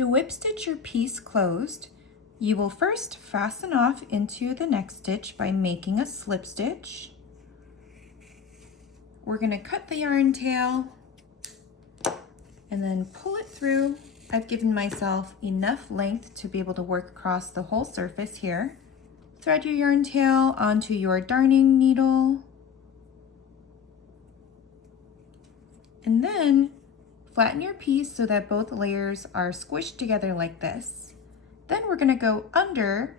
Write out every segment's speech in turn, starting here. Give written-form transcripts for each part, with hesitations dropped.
To whip stitch your piece closed, you will first fasten off into the next stitch by making a slip stitch. We're going to cut the yarn tail and then pull it through. I've given myself enough length to be able to work across the whole surface here. Thread your yarn tail onto your darning needle. And then flatten your piece so that both layers are squished together like this. Then we're going to go under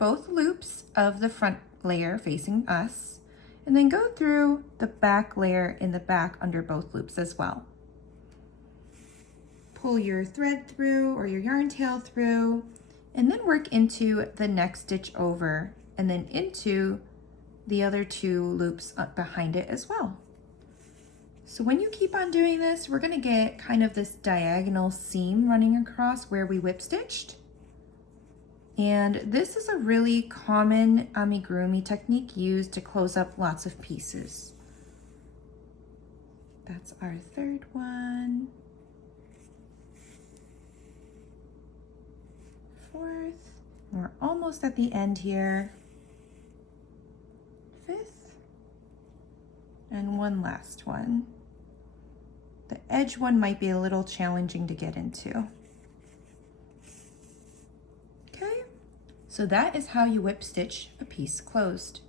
both loops of the front layer facing us, and then go through the back layer in the back under both loops as well. Pull your thread through or your yarn tail through, and then work into the next stitch over and then into the other two loops up behind it as well. So when you keep on doing this, we're going to get kind of this diagonal seam running across where we whip stitched. And this is a really common amigurumi technique used to close up lots of pieces. That's our third one. Fourth. We're almost at the end here. Fifth. And one last one. The edge one might be a little challenging to get into. Okay, so that is how you whip stitch a piece closed.